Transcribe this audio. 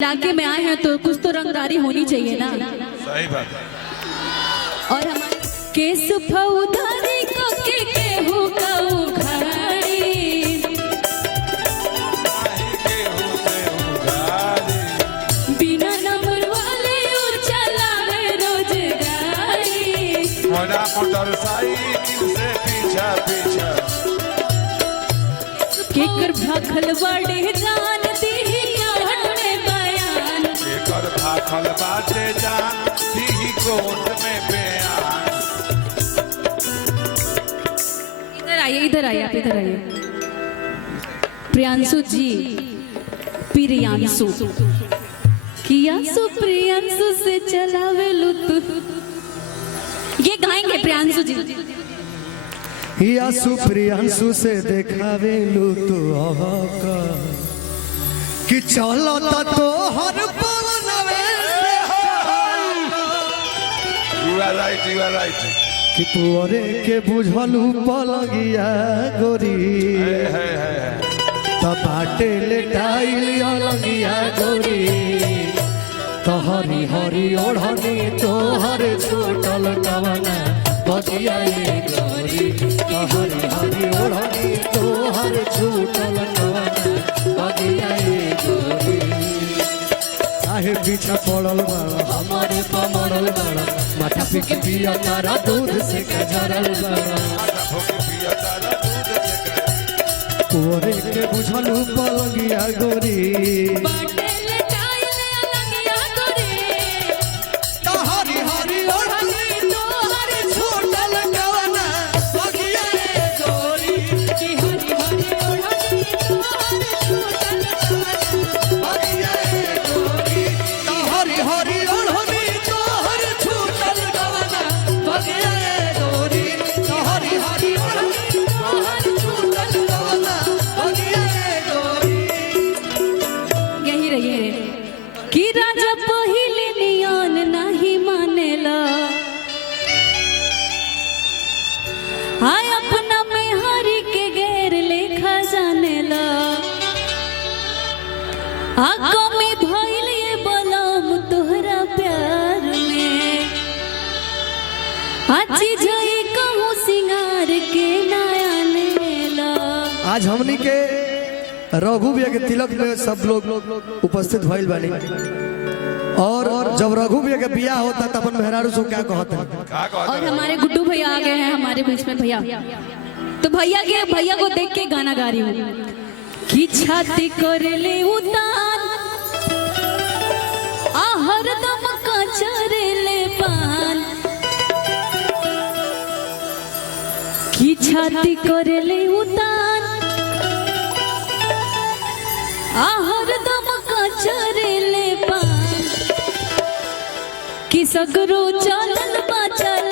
इलाके में आए हैं तो कुछ तो रंगदारी होनी चाहिए ना। सही बात है। और हमारे केस फौदारी को के केहू का उघाड़ी, बिना नंबर वाले चलावे रोजगारी, मोटा मोटरसाइकिल से पीछा पीछा केकर भाखल बड़े जान दी बयान, केकर भाखल बाटे जान दी कोर्ट में बयान। इधर आइए, इधर आइए, आप इधर आइए। प्रियांशु जी, प्रियांशु कियांशु प्रियांशु से चलावे लुत, ये गाएंगे प्रियांशु जी। यासु प्रियांशु से देखावे लू तो आका कि चलो तो हर पवनवे You are right, you are right. कि तोरे के बुझलू पलगिया गोरी बाटे लेटाइल अलगिया गोरी, तोहरी हरी ओढ़नी तोहर छोटल कवना बगिया गोरी, तोहरी हरी ओढ़नी तोहर छोटल कवना बगिया गोरी। चाहे पीछा पड़ल बाड़ा हमारे पमरल बाड़ा, माथा पिक पिया तारा दूध से कजरल बाड़ा, तोरे के बुझलू पलगिया गोरी, तोहरी हरी ओढ़नी तोहर छोटल कवना बगिया गोरी, हरी हरी ओढ़नी तोहर छोटल कवना बगिया गोरी, तोहरी हरी ओढ़नी तोहर छोटल कवना बगिया गोरी, तोहरी हरी ओढ़नी तोहर छोटल कवना बगिया गोरी। यही रहिए कि राजा पहिले नियन नहीं मानेला, हाय अपना में हरी के गैर लेखा जानेला, आँखों में भइल ये बलम तोहरा प्यार में, अच्छी जोई कहूँ सिंगार के नया नेला। आज हमनी के रघु भैया के तिलक में सब लोग उपस्थित भइल बानी, और जब रघु भैया के बियाह होता तब अपन मेहरारू से क्या कहता है? और हमारे गुड्डू भैया आ गए हैं हमारे बीच में। भैया तो भैया को देख के गाना गा रही हूँ कि छाती कर ले उतार आहर दम का चरेले पान, कि छाती कर ले उतार आहर दम का चरेले पान, कि सगरो चलन बा चल